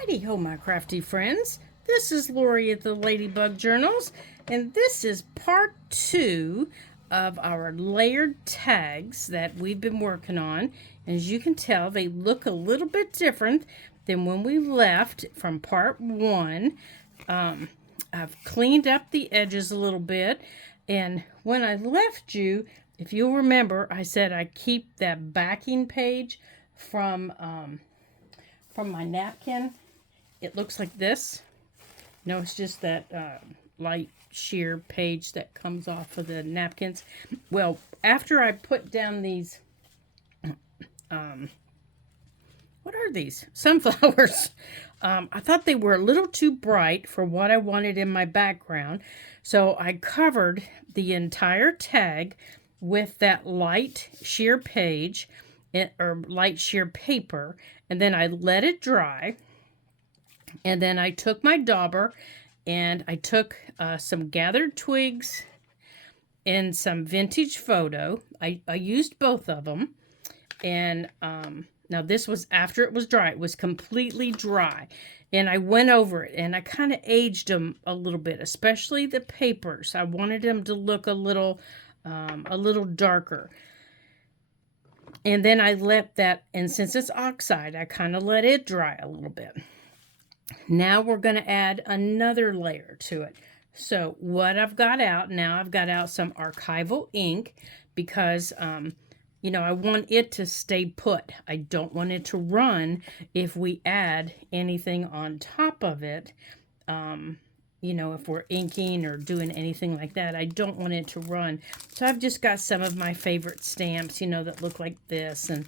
Righty ho, my crafty friends. This is Lori at the Ladybug Journals, and this is part 2 of our layered tags that we've been working on. As you can tell, they look a little bit different than when we left from part 1. I've cleaned up the edges a little bit, and when I left you, if you'll remember, I said I keep that backing page from my napkin. It looks like this. No, it's just that light sheer page that comes off of the napkins. Well, after I put down these, what are these? Sunflowers. I thought they were a little too bright for what I wanted in my background. So I covered the entire tag with that light sheer page, or light sheer paper, and then I let it dry. And then I took my dauber and I took some gathered twigs and some vintage photo. I used both of them. And now this was after it was dry. It was completely dry. And I went over it and I kind of aged them a little bit, especially the papers. I wanted them to look a little darker. And then I let that, and since it's oxide, I kind of let it dry a little bit. Now we're going to add another layer to it. So what I've got out, now I've got out some archival ink because, you know, I want it to stay put. I don't want it to run if we add anything on top of it. You know, if we're inking or doing anything like that, I don't want it to run. So I've just got some of my favorite stamps, you know, that look like this, and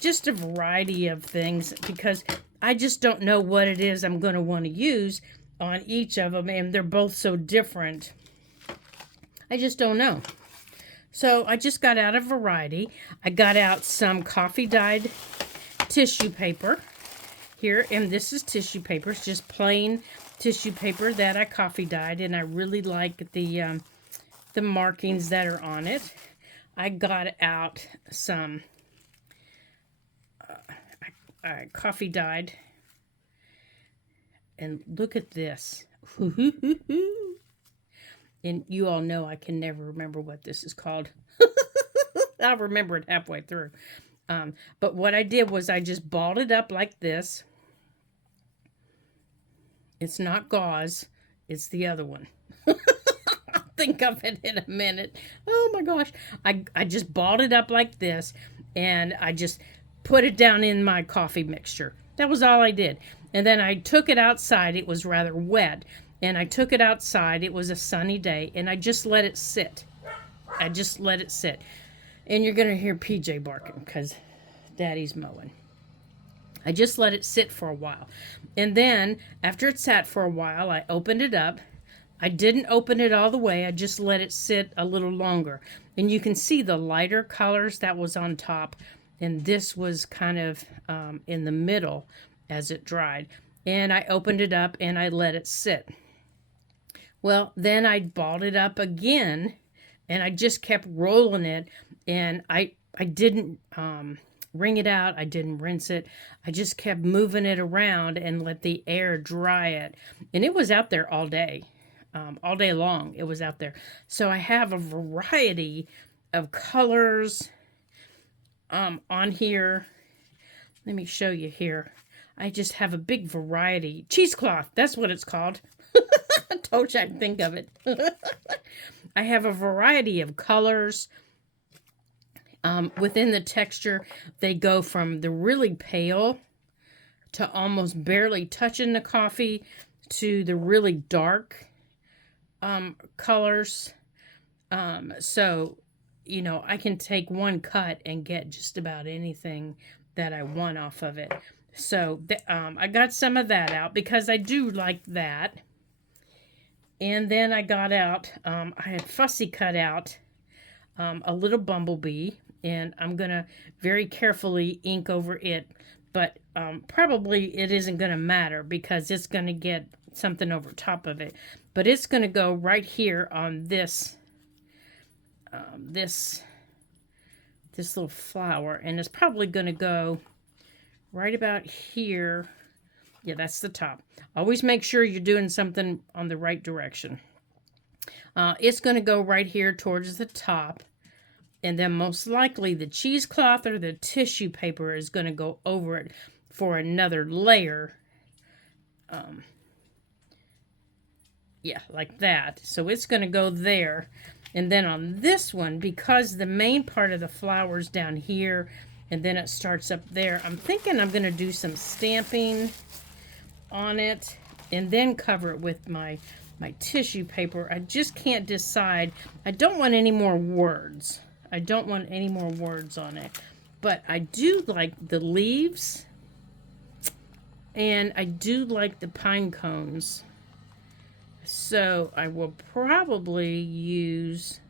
just a variety of things because I just don't know what it is I'm going to want to use on each of them, and they're both so different. I just don't know. So I just got out a variety. I got out some coffee dyed tissue paper here, and this is tissue paper. It's just plain tissue paper that I coffee dyed, and I really like the markings that are on it. I got out some coffee dyed, and look at this. And you all know I can never remember what this is called. I'll remember it halfway through. But what I did was I just balled it up like this. It's not gauze, it's the other one. I'll think of it in a minute. Oh my gosh. I just balled it up like this, and I just put it down in my coffee mixture. That was all I did. And then I took it outside. It was rather wet. And I took it outside. It was a sunny day. And I just let it sit. I just let it sit. And you're going to hear PJ barking because Daddy's mowing. I just let it sit for a while. And then after it sat for a while, I opened it up. I didn't open it all the way. I just let it sit a little longer. And you can see the lighter colors that was on top. And this was kind of in the middle as it dried. And I opened it up and I let it sit. Well, then I balled it up again and I just kept rolling it. And I didn't wring it out. I didn't rinse it. I just kept moving it around and let the air dry it. And it was out there all day. All day long it was out there. So I have a variety of colors on here. Let me show you here. I just have a big variety. Cheesecloth, that's what it's called. I told you I'd think of it. I have a variety of colors. Within the texture, they go from the really pale to almost barely touching the coffee to the really dark colors. So, you know, I can take one cut and get just about anything that I want off of it. So I got some of that out because I do like that. And then I got out, I had fussy cut out a little bumblebee, and I'm going to very carefully ink over it. But probably it isn't going to matter because it's going to get something over top of it. But it's going to go right here on this this little flower, and it's probably going to go right about here Yeah, that's the top. Always make sure you're doing something on the right direction. It's going to go right here towards the top. And then most likely the cheesecloth or the tissue paper is going to go over it for another layer. Yeah, like that. So it's going to go there. And then on this one, because the main part of the flower's down here, and then it starts up there, I'm thinking I'm going to do some stamping on it and then cover it with my tissue paper. I just can't decide. I don't want any more words. I don't want any more words on it. But I do like the leaves, and I do like the pine cones. So I will probably use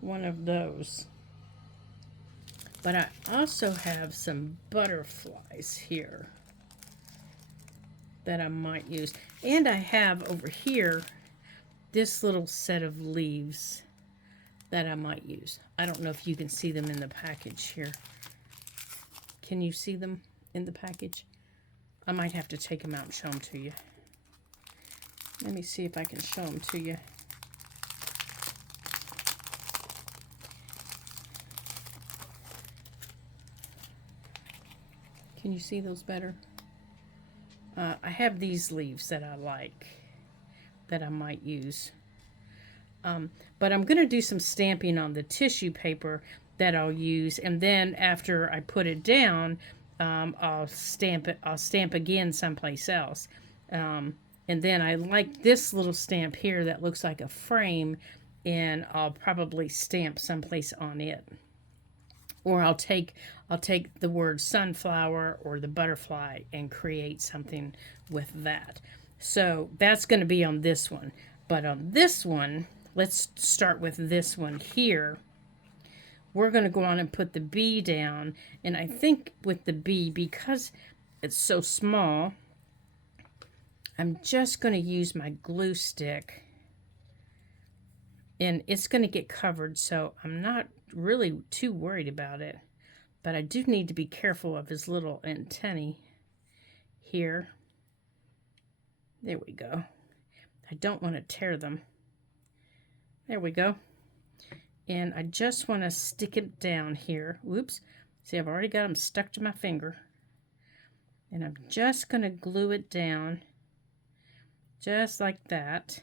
one of those. But I also have some butterflies here that I might use. And I have over here this little set of leaves that I might use. I don't know if you can see them in the package here. Can you see them in the package? I might have to take them out and show them to you. Let me see if I can show them to you. Can you see those better? I have these leaves that I like, that I might use. But I'm going to do some stamping on the tissue paper that I'll use. And then after I put it down, I'll stamp it. I'll stamp again someplace else. And then I like this little stamp here that looks like a frame, and I'll probably stamp someplace on it. Or I'll take the word sunflower or the butterfly and create something with that. So that's going to be on this one. But on this one, let's start with this one here. We're going to go on and put the bee down. And I think with the bee, because it's so small, I'm just going to use my glue stick. And it's going to get covered, so I'm not really too worried about it. But I do need to be careful of his little antennae here. There we go. I don't want to tear them. There we go. And I just want to stick it down here. Whoops. See, I've already got them stuck to my finger. And I'm just going to glue it down just like that.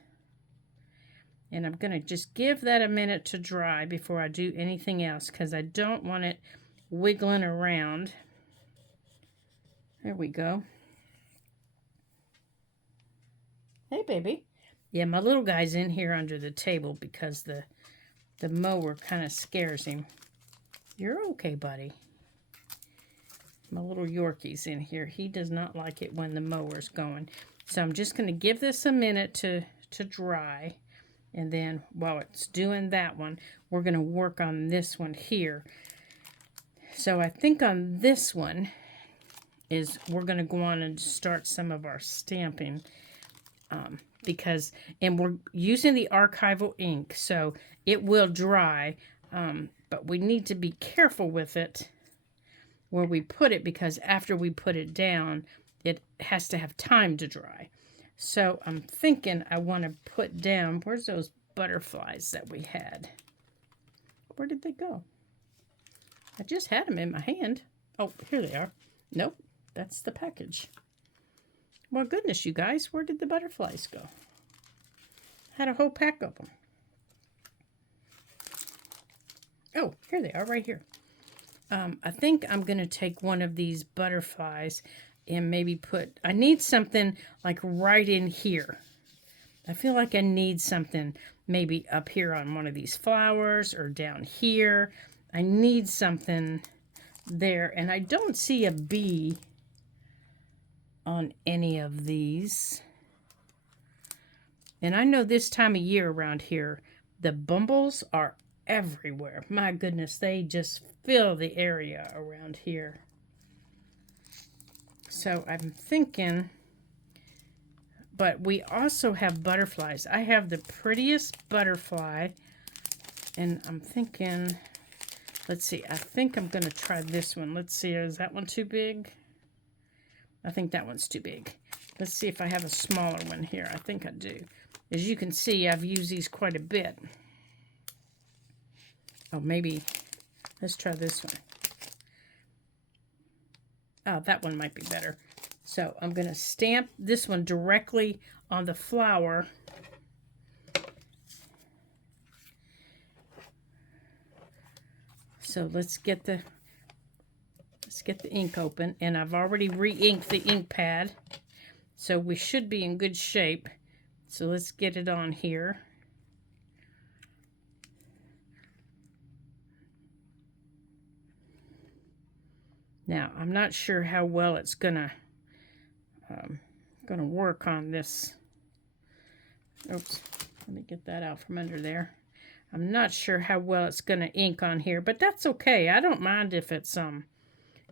And I'm going to just give that a minute to dry before I do anything else, because I don't want it wiggling around. There we go. Hey, baby. Yeah, my little guy's in here under the table because the mower kind of scares him. You're okay, buddy. My little Yorkie's in here. He does not like it when the mower's going. So I'm just going to give this a minute to dry. And then while it's doing that one, we're going to work on this one here. So I think on this one is we're going to go on and start some of our stamping. And we're using the archival ink, so it will dry. But we need to be careful with it where we put it, because after we put it down, it has to have time to dry. So I'm thinking I want to put down, where's those butterflies that we had? Where did they go? I just had them in my hand. Oh, here they are. Nope, that's the package. Well, goodness, you guys, where did the butterflies go? Had a whole pack of them. Oh, here they are, right here. I think I'm going to take one of these butterflies and maybe put, I need something like right in here. I feel like I need something maybe up here on one of these flowers or down here. I need something there. And I don't see a bee on any of these. And I know this time of year around here, the bumbles are everywhere. My goodness, they just fill the area around here. So I'm thinking, but we also have butterflies. I have the prettiest butterfly, and I'm thinking, let's see, I think I'm going to try this one. Let's see, is that one too big? I think that one's too big. Let's see if I have a smaller one here. I think I do. As you can see, I've used these quite a bit. Oh, maybe, let's try this one. Oh, that one might be better. So I'm going to stamp this one directly on the flower. So let's get the ink open, and I've already re-inked the ink pad, so we should be in good shape. So let's get it on here. Now, I'm not sure how well it's gonna work on this. Oops, let me get that out from under there. I'm not sure how well it's gonna ink on here, but that's okay. I don't mind if it's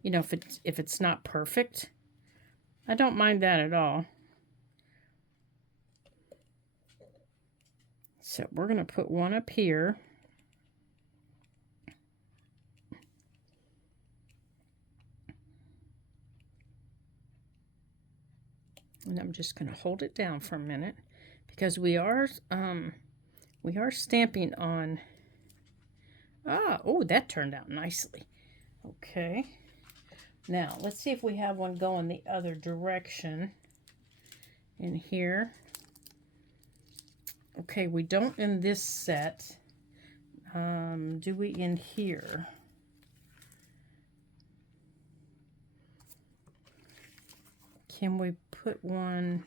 you know, if it's not perfect. I don't mind that at all. So we're gonna put one up here. And I'm just going to hold it down for a minute because we are stamping on. Oh, that turned out nicely. Okay. Now, let's see if we have one going the other direction in here. Okay, we don't in this set. Do we in here? Can we put one?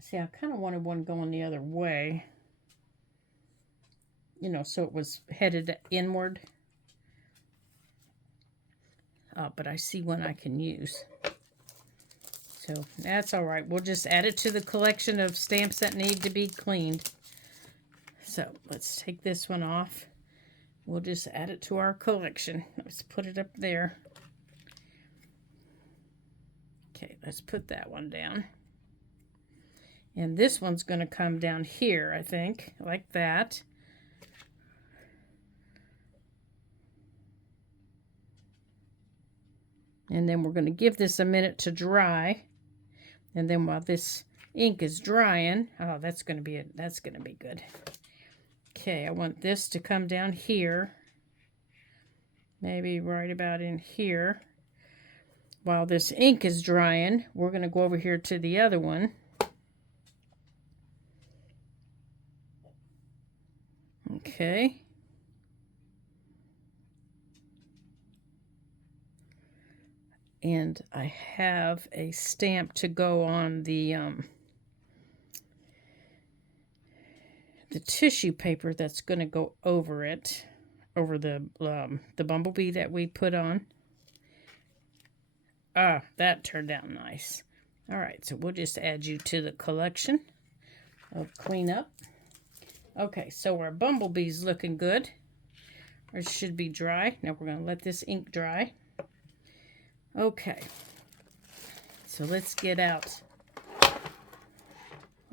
See, I kind of wanted one going the other way. You know, so it was headed inward. But I see one I can use. So that's all right. We'll just add it to the collection of stamps that need to be cleaned. So let's take this one off. We'll just add it to our collection. Let's put it up there. Okay, let's put that one down. And this one's going to come down here, I think, like that. And then we're going to give this a minute to dry. And then while this ink is drying, oh, that's going to be good. Okay, I want this to come down here. Maybe right about in here. While this ink is drying, we're going to go over here to the other one. Okay. And I have a stamp to go on the tissue paper that's going to go over it, over the bumblebee that we put on. Ah, that turned out nice. All right, so we'll just add you to the collection of cleanup. Okay, so our bumblebee's looking good. Or it should be dry. Now we're going to let this ink dry. Okay, so let's get out.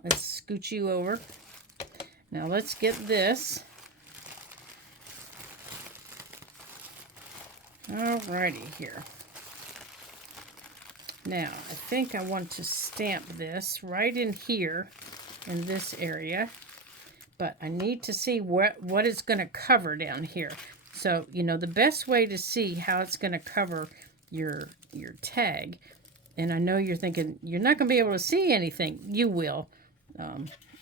Let's scoot you over. Now let's get this. Alrighty here. Now, I think I want to stamp this right in here in this area, but I need to see what it's going to cover down here. So, you know, the best way to see how it's going to cover your tag, and I know you're thinking you're not going to be able to see anything. You will.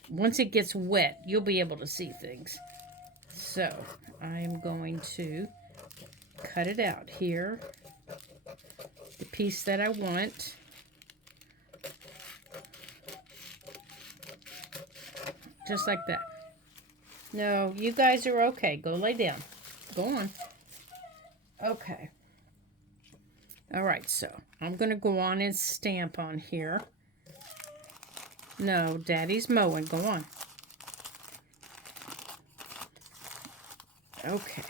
Once it gets wet, you'll be able to see things. So I'm going to cut it out here, the piece that I want. Just like that. No, you guys are okay. Go lay down. Go on. Okay. All right, so I'm going to go on and stamp on here. No, Daddy's mowing. Go on. Okay.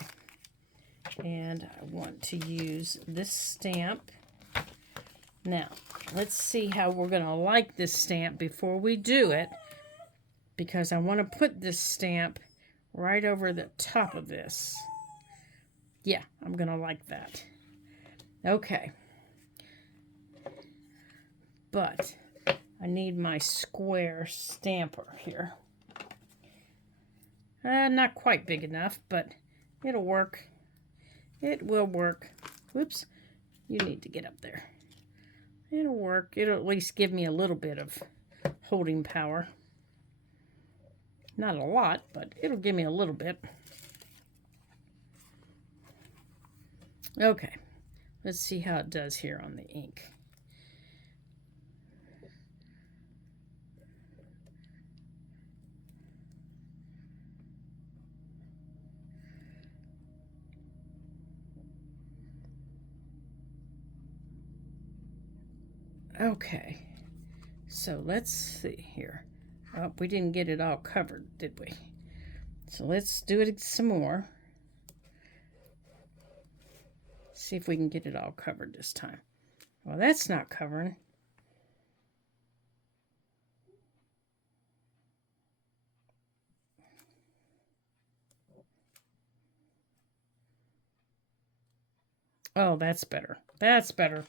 And I want to use this stamp. Now, let's see how we're going to like this stamp before we do it, because I want to put this stamp right over the top of this. Yeah, I'm going to like that. Okay. But I need my square stamper here. Not quite big enough, but it'll work. It will work. Whoops. You need to get up there. It'll work. It'll at least give me a little bit of holding power. Not a lot, but it'll give me a little bit. Okay. Let's see how it does here on the ink. Okay, so let's see here. Oh, we didn't get it all covered, did we? So let's do it some more. See if we can get it all covered this time. Well, that's not covering. Oh, that's better. That's better.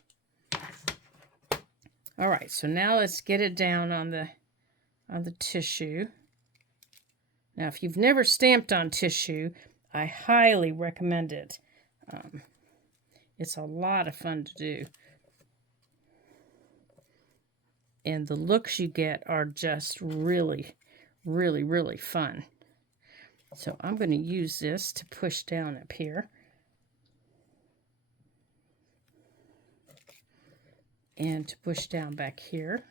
All right, so now let's get it down on the tissue. Now, if you've never stamped on tissue, I highly recommend it. It's a lot of fun to do. And the looks you get are just really, really, really fun. So I'm going to use this to push down up here. And to push down back here.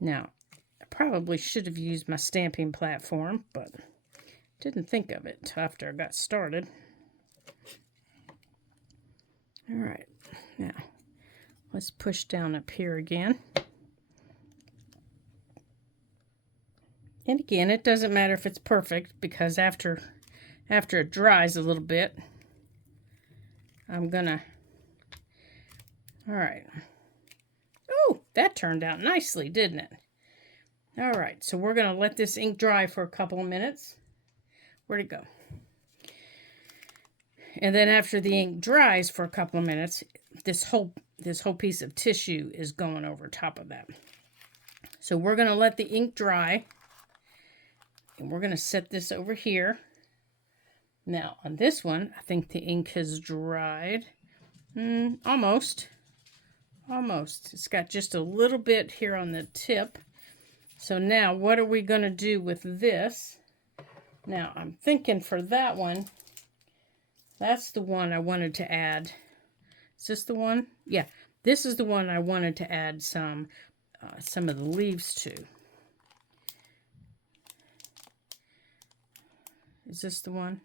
Now, I probably should have used my stamping platform, but didn't think of it after I got started. All right, now let's push down up here again. And again, it doesn't matter if it's perfect, because after it dries a little bit, I'm gonna... All right. Oh, that turned out nicely, didn't it? All right, so we're going to let this ink dry for a couple of minutes. Where'd it go? And then after the ink dries for a couple of minutes, this whole piece of tissue is going over top of that. So we're going to let the ink dry. And we're going to set this over here. Now, on this one, I think the ink has dried. Almost. Almost. It's got just a little bit here on the tip. So now, what are we going to do with this? Now, I'm thinking for that one, that's the one I wanted to add. Is this the one? Yeah, this is the one I wanted to add some of the leaves to. Is this the one?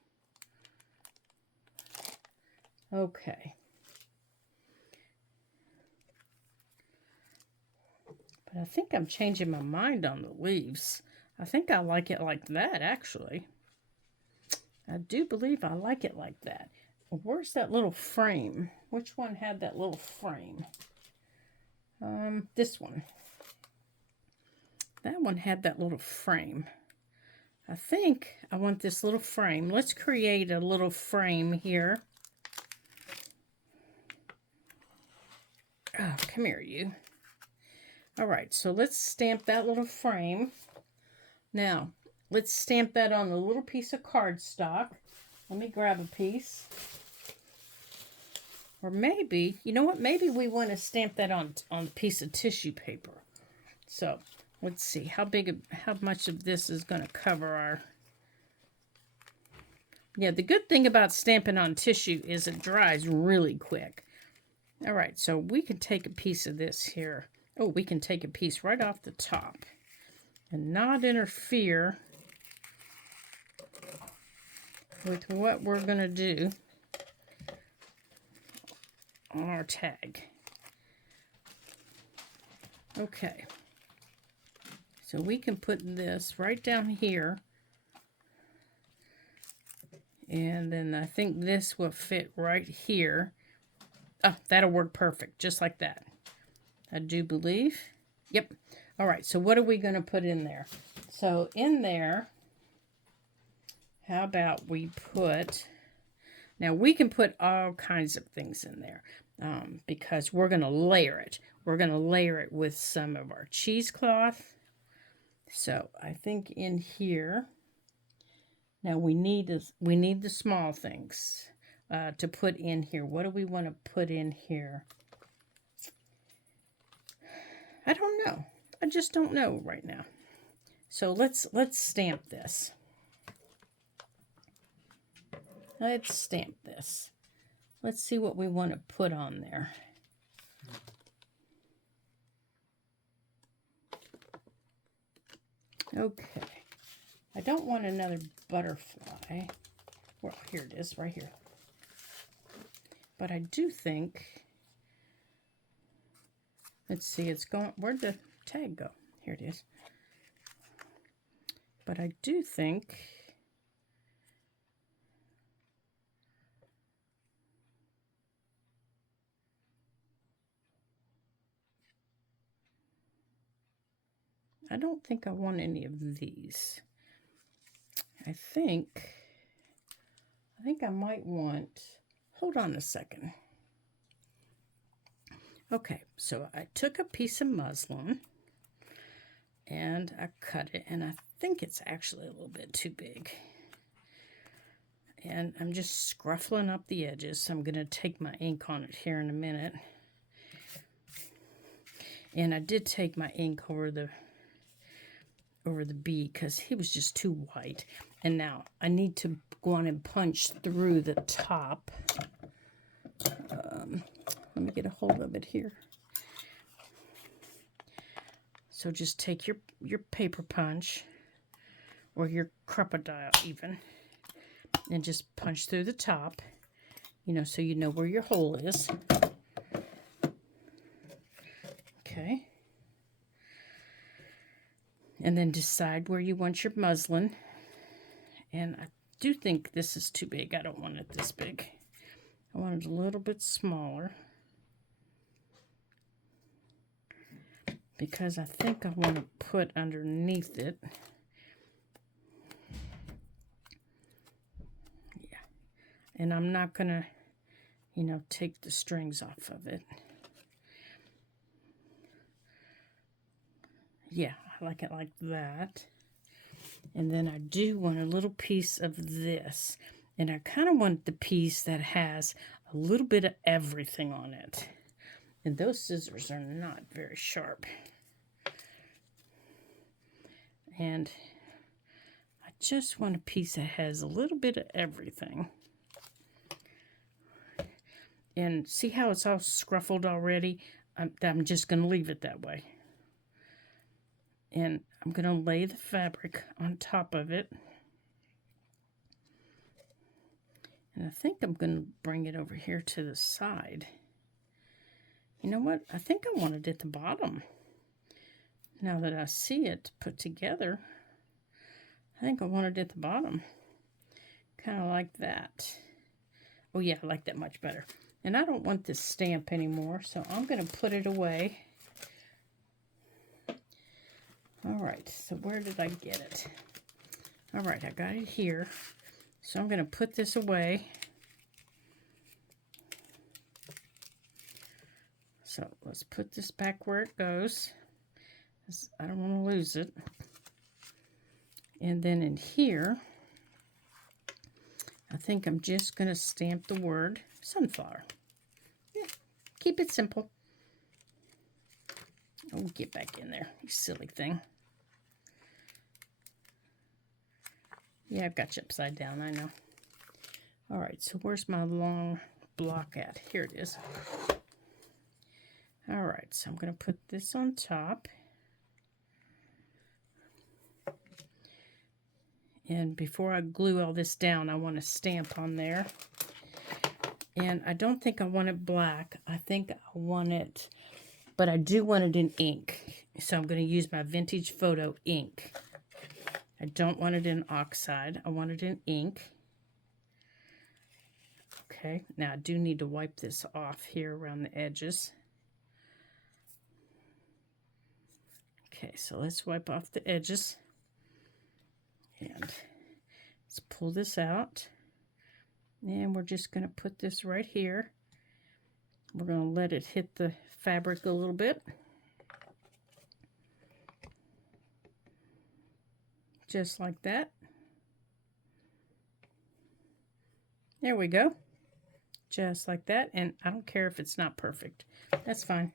Okay. But I think I'm changing my mind on the leaves. I think I like it like that, actually. I do believe I like it like that. Where's that little frame? Which one had that little frame? This one. That one had that little frame. I think I want this little frame. Let's create a little frame here. Oh, come here, you. All right, so let's stamp that little frame. Now, let's stamp that on a little piece of cardstock. Let me grab a piece. Or maybe, you know what? Maybe we want to stamp that on a piece of tissue paper. So, let's see. How much of this is going to cover our... Yeah, the good thing about stamping on tissue is it dries really quick. All right, so we can take a piece of this here. Oh, we can take a piece right off the top and not interfere with what we're going to do on our tag. Okay. So we can put this right down here. And then I think this will fit right here. Oh, that'll work perfect, just like that. I do believe. Yep. All right, so what are we going to put in there? So in there, how about we put... Now we can put all kinds of things in there because we're going to layer it. We're going to layer it with some of our cheesecloth. So I think in here, now we need the small things to put in here. What do we want to put in here? I don't know. I just don't know right now. So let's stamp this. Let's stamp this. Let's see what we want to put on there. Okay. I don't want another butterfly. Well, here it is, right here. But I do think, let's see, it's going, where'd the tag go? Here it is. But I do think, I don't think I want any of these. I think I might want, hold on a second. Okay, so I took a piece of muslin and I cut it, and I think it's actually a little bit too big. And I'm just scruffling up the edges, so I'm going to take my ink on it here in a minute. And I did take my ink over the bee because he was just too white. And now I need to go on and punch through the top. Let me get a hold of it here. So just take your paper punch or your crocodile even, and just punch through the top, you know, so you know where your hole is. Okay. And then decide where you want your muslin. And I do think this is too big. I don't want it this big. I want it a little bit smaller, because I think I want to put underneath it. Yeah. And I'm not going to, you know, take the strings off of it. Yeah, I like it like that. And then I do want a little piece of this. And I kind of want the piece that has a little bit of everything on it. And those scissors are not very sharp. And I just want a piece that has a little bit of everything. And see how it's all scruffled already? I'm just going to leave it that way. And I'm going to lay the fabric on top of it. And I think I'm going to bring it over here to the side. You know what? I think I want it at the bottom. Now that I see it put together, I think I want it at the bottom. Kind of like that. Oh yeah, I like that much better. And I don't want this stamp anymore, so I'm going to put it away. All right, so where did I get it? All right, I got it here. So I'm going to put this away. So let's put this back where it goes. I don't want to lose it. And then in here, I think I'm just going to stamp the word sunflower. Yeah, keep it simple. Oh, get back in there, you silly thing. Yeah, I've got you upside down, I know. All right, so where's my long block at? Here it is. All right, so I'm going to put this on top. And before I glue all this down, I want to stamp on there. And I don't think I want it black. I think I want it, but I do want it in ink. So I'm going to use my Vintage Photo ink. I don't want it in oxide. I want it in ink. Okay, now I do need to wipe this off here around the edges. Okay, so let's wipe off the edges. And let's pull this out. And we're just going to put this right here. We're going to let it hit the fabric a little bit. Just like that. There we go. Just like that. And I don't care if it's not perfect. That's fine.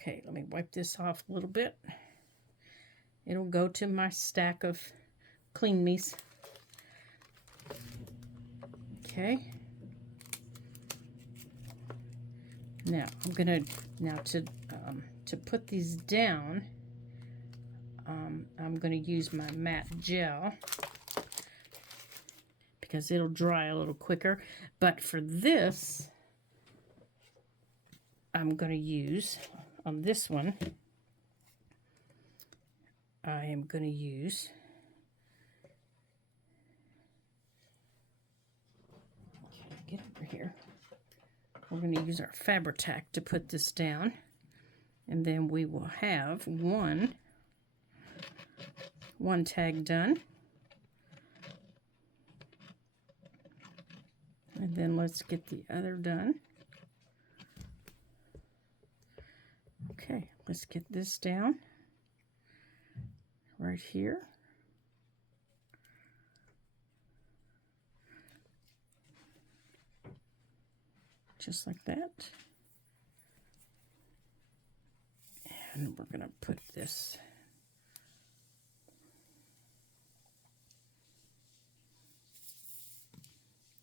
Okay, let me wipe this off a little bit. It'll go to my stack of Clean Me's. Okay. Now I'm gonna to put these down. I'm gonna use my matte gel because it'll dry a little quicker. But for this, I'm gonna use on this one. I am gonna use get over here. We're going to use our Fabri-Tac to put this down, and then we will have one tag done. And then let's get the other done. Okay, let's get this down right here. Just like that. And we're going to put this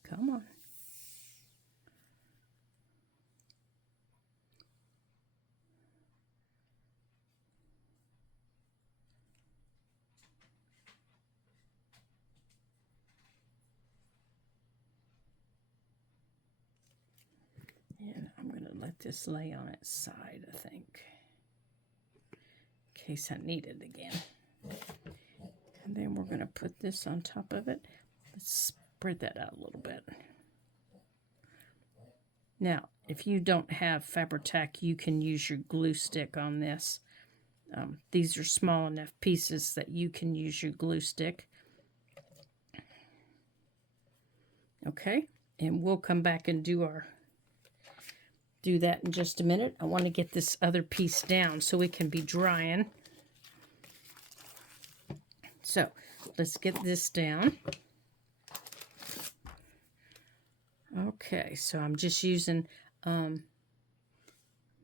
come on. And I'm going to let this lay on its side, I think, in case I need it again. And then we're going to put this on top of it. Let's spread that out a little bit. Now, if you don't have Fabri-Tac, you can use your glue stick on this. These are small enough pieces that you can use your glue stick. Okay, and we'll come back and do that in just a minute. I want to get this other piece down so it can be drying. So let's get this down. Okay, so I'm just using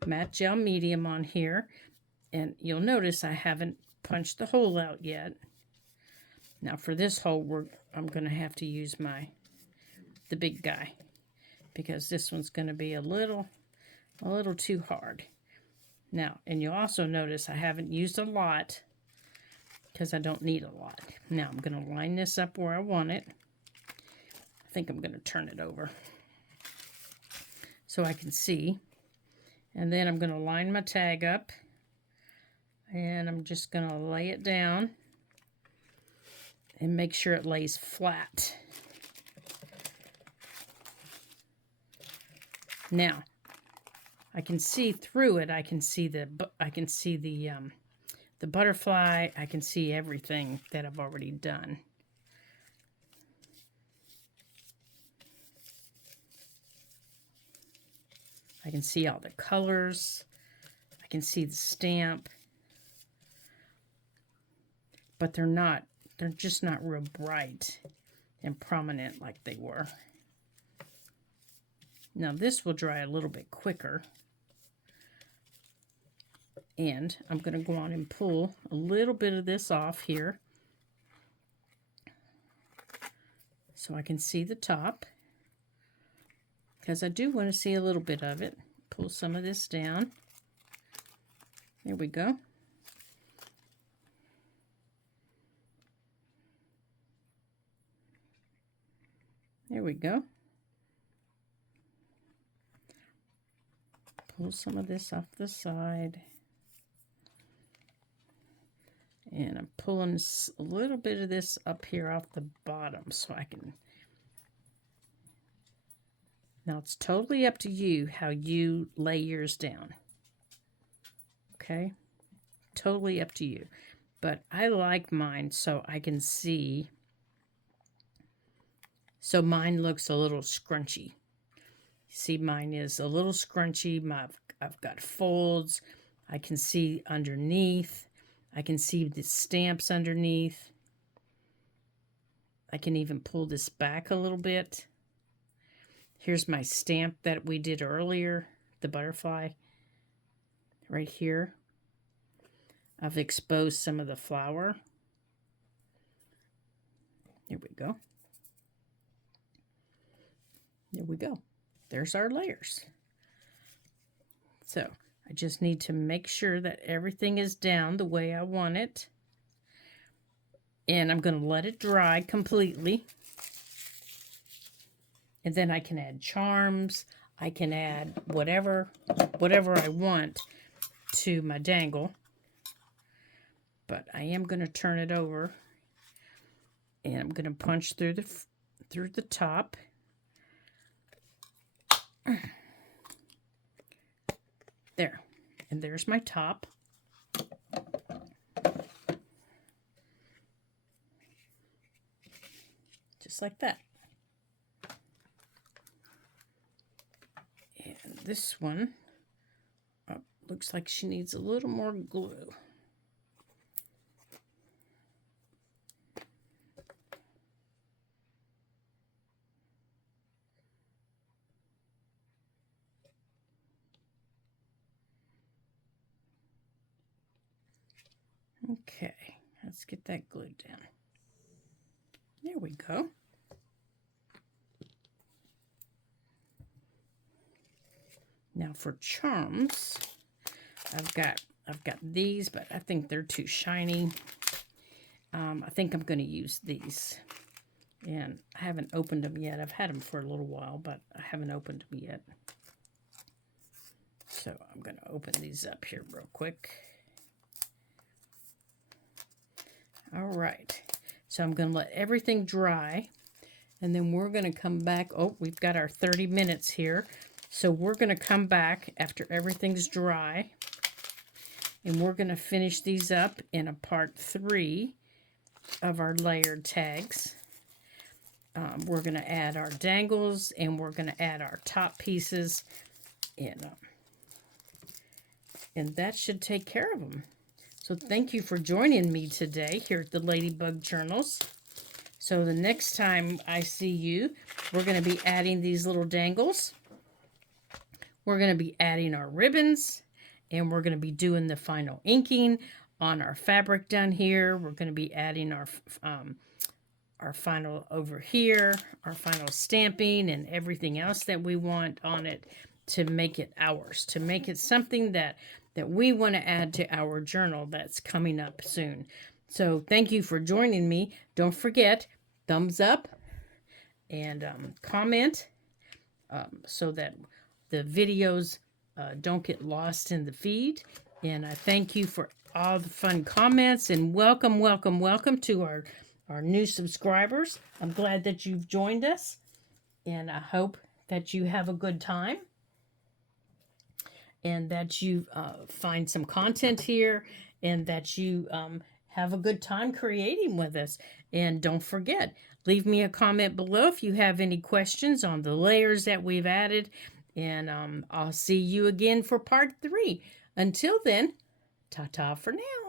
matte gel medium on here, and you'll notice I haven't punched the hole out yet. Now for this hole, I'm going to have to use the big guy, because this one's going to be a little too hard. Now, and you'll also notice I haven't used a lot because I don't need a lot. Now I'm going to line this up where I want it. I think I'm going to turn it over so I can see. And then I'm going to line my tag up, and I'm just going to lay it down and make sure it lays flat. Now, I can see through it. I can see the butterfly. I can see everything that I've already done. I can see all the colors. I can see the stamp. But they're just not real bright and prominent like they were. Now this will dry a little bit quicker. And I'm going to go on and pull a little bit of this off here so I can see the top, because I do want to see a little bit of it. Pull some of this down. There we go. There we go. Pull some of this off the side. And I'm pulling a little bit of this up here off the bottom so I can... Now it's totally up to you how you lay yours down. Okay? Totally up to you. But I like mine so I can see So mine looks a little scrunchy. See, mine is a little scrunchy. I've got folds. I can see underneath. I can see the stamps underneath. I can even pull this back a little bit. Here's my stamp that we did earlier, the butterfly, right here. I've exposed some of the flower. Here we go. There we go. There's our layers. So I just need to make sure that everything is down the way I want it. And I'm going to let it dry completely. And then I can add charms. I can add whatever I want to my dangle. But I am going to turn it over. And I'm going to punch through the top. There. And there's my top. Just like that. And this one looks like she needs a little more glue. Okay, let's get that glued down. There we go. Now for charms, I've got these, but I think they're too shiny. I think I'm going to use these. And I haven't opened them yet. I've had them for a little while, but I haven't opened them yet. So I'm going to open these up here real quick. All right. So I'm going to let everything dry. And then we're going to come back. Oh, we've got our 30 minutes here. So we're going to come back after everything's dry. And we're going to finish these up in a part 3 of our layered tags. We're going to add our dangles, and we're going to add our top pieces, and that should take care of them. So thank you for joining me today here at the Ladybug Journals. So the next time I see you, we're going to be adding these little dangles. We're going to be adding our ribbons, and we're going to be doing the final inking on our fabric down here. We're going to be adding our final over here, our final stamping, and everything else that we want on it to make it ours, to make it something that we want to add to our journal that's coming up soon. So thank you for joining me. Don't forget, thumbs up and comment so that the videos don't get lost in the feed. And I thank you for all the fun comments, and welcome, welcome, welcome to our new subscribers. I'm glad that you've joined us, and I hope that you have a good time and that you find some content here, and that you have a good time creating with us. And don't forget, leave me a comment below if you have any questions on the layers that we've added, and I'll see you again for part 3. Until then, ta-ta for now.